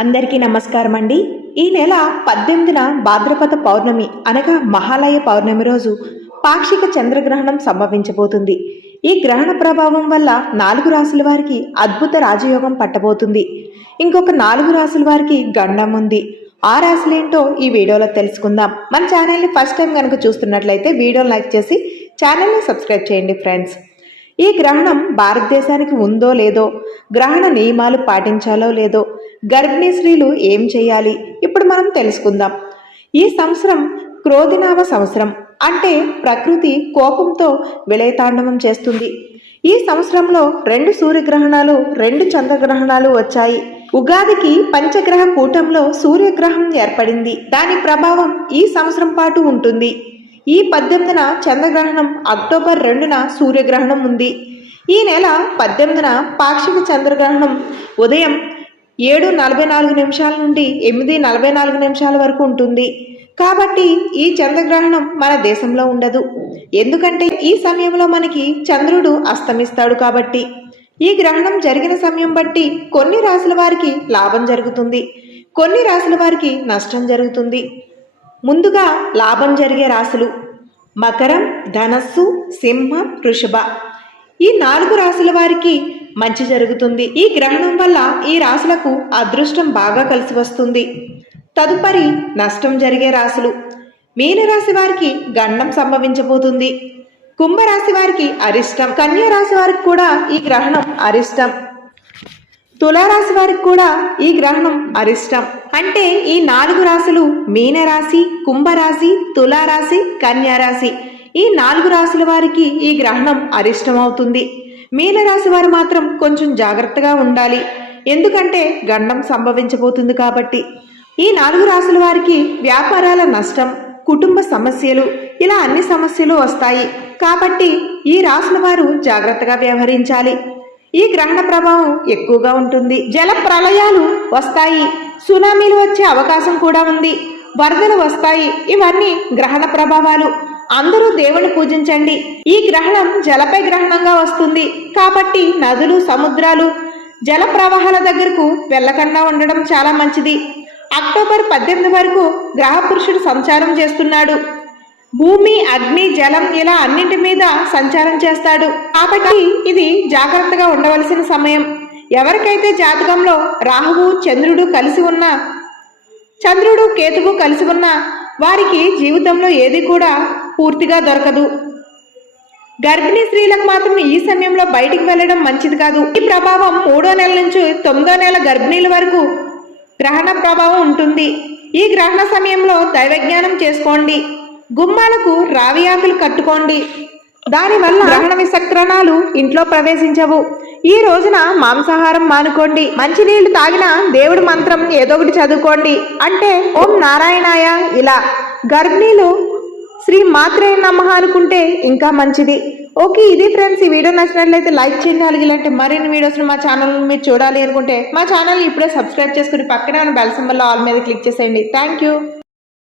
అందరికీ నమస్కారం అండి. ఈ నెల 18న భాద్రపద పౌర్ణమి అనగా మహాలయ పౌర్ణమి రోజు పాక్షిక చంద్రగ్రహణం సంభవించబోతుంది. ఈ గ్రహణ ప్రభావం వల్ల 4 రాశుల వారికి అద్భుత రాజయోగం పట్టబోతుంది. ఇంకొక 4 రాశుల వారికి గండం ఉంది. ఆ రాశులేంటో ఈ వీడియోలో తెలుసుకుందాం. మన ఛానల్ని ఫస్ట్ టైం కనుక చూస్తున్నట్లయితే వీడియోని లైక్ చేసి ఛానల్ని సబ్స్క్రైబ్ చేయండి ఫ్రెండ్స్. ఈ గ్రహణం భారతదేశానికి ఉందో లేదో, గ్రహణ నియమాలు పాటించాలో లేదో, గర్భిణీ స్త్రీలు ఏం చేయాలి ఇప్పుడు మనం తెలుసుకుందాం. ఈ సంవత్సరం క్రోధినామ సంవత్సరం, అంటే ప్రకృతి కోపంతో విలయతాండవం చేస్తుంది. ఈ సంవత్సరంలో 2 సూర్యగ్రహణాలు 2 చంద్రగ్రహణాలు వచ్చాయి. ఉగాదికి పంచగ్రహ కూటంలో సూర్యగ్రహం ఏర్పడింది. దాని ప్రభావం ఈ సంవత్సరం పాటు ఉంటుంది. ఈ 18న చంద్రగ్రహణం, అక్టోబర్ 2న సూర్యగ్రహణం ఉంది. ఈ నెల 18న పాక్షిక చంద్రగ్రహణం ఉదయం 7:44 నుండి 8:44 వరకు ఉంటుంది. కాబట్టి ఈ చంద్రగ్రహణం మన దేశంలో ఉండదు. ఎందుకంటే ఈ సమయంలో మనకి చంద్రుడు అస్తమిస్తాడు. కాబట్టి ఈ గ్రహణం జరిగిన సమయం బట్టి కొన్ని రాశుల వారికి లాభం జరుగుతుంది, కొన్ని రాశుల వారికి నష్టం జరుగుతుంది. ముందుగా లాభం జరిగే రాశులు మకరం, ధనస్సు, సింహం, వృషభ. ఈ 4 రాశుల వారికి మంచి జరుగుతుంది. ఈ గ్రహణం వల్ల ఈ రాశులకు అదృష్టం బాగా కలిసి వస్తుంది. తదుపరి నష్టం జరిగే రాశులు మీనరాశి వారికి గండం సంభవించబోతుంది. కుంభరాశి వారికి అరిష్టం, కన్యా రాశి వారికి కూడా ఈ గ్రహణం అరిష్టం, తులారాశి వారికి కూడా ఈ గ్రహణం అరిష్టం. అంటే ఈ 4 రాశులు మీనరాశి, కుంభరాశి, తులారాశి, కన్యారాశి, ఈ 4 రాశుల వారికి ఈ గ్రహణం అరిష్టం అవుతుంది. మీనరాశి వారు మాత్రం కొంచెం జాగ్రత్తగా ఉండాలి, ఎందుకంటే గండం సంభవించబోతుంది. కాబట్టి ఈ 4 రాశుల వారికి వ్యాపారాల నష్టం, కుటుంబ సమస్యలు, ఇలా అన్ని సమస్యలు వస్తాయి. కాబట్టి ఈ రాశుల వారు జాగ్రత్తగా వ్యవహరించాలి. ఈ గ్రహణ ప్రభావం ఎక్కువగా ఉంటుంది. జల ప్రళయాలు వస్తాయి, సునామీలు వచ్చే అవకాశం కూడా ఉంది, వరదలు వస్తాయి. ఇవన్నీ గ్రహణ ప్రభావాలు. అందరూ దేవుని పూజించండి. ఈ గ్రహణం జలపై గ్రహణంగా వస్తుంది. కాబట్టి నదులు, సముద్రాలు, జల ప్రవాహాల దగ్గరకు వెళ్ళకుండా ఉండడం చాలా మంచిది. అక్టోబర్ 18 వరకు గ్రహ పురుషుడు సంచారం చేస్తున్నాడు. భూమి, అగ్ని, జలం ఇలా అన్నింటి మీద సంచారం చేస్తాడు. కాబట్టి ఇది జాగ్రత్తగా ఉండవలసిన సమయం. ఎవరికైతే జాతకంలో రాహువు, చంద్రుడు, కేతువు కలిసి ఉన్న వారికి జీవితంలో ఏది కూడా పూర్తిగా దొరకదు. గర్భిణీ స్త్రీలకు మాత్రం ఈ సమయంలో బయటికి వెళ్ళడం మంచిది కాదు. ఈ ప్రభావం 3వ నెల నుంచి 9వ నెల గర్భిణీల వరకు గ్రహణ ప్రభావం ఉంటుంది. ఈ గ్రహణ సమయంలో దైవజ్ఞానం చేసుకోండి. గుమ్మాలకు రావి ఆకులు కట్టుకోండి. దానివల్ల గ్రహణ విసక్రణాలు ఇంట్లో ప్రవేశించవు. ఈ రోజున మాంసాహారం మానుకోండి. మంచినీళ్లు తాగిన దేవుడి మంత్రం ఏదో ఒకటి చదువుకోండి, అంటే ఓం నారాయణాయ. ఇలా గర్భిణీలు శ్రీ మాత్రే నమః అనుకుంటే ఇంకా మంచిది. ఓకే, ఇది ఫ్రెండ్స్. ఈ వీడియో నచ్చినట్లయితే లైక్ చేయండి. అలాగే ఇలాంటి మరిన్ని వీడియోస్ మా ఛానల్ మీరు చూడాలి అనుకుంటే మా ఛానల్ ఇప్పుడే సబ్స్క్రైబ్ చేసుకుని పక్కనే ఉన్న బెల్ సింబల్ ఆల్ మీద క్లిక్ చేసేయండి. Thank you.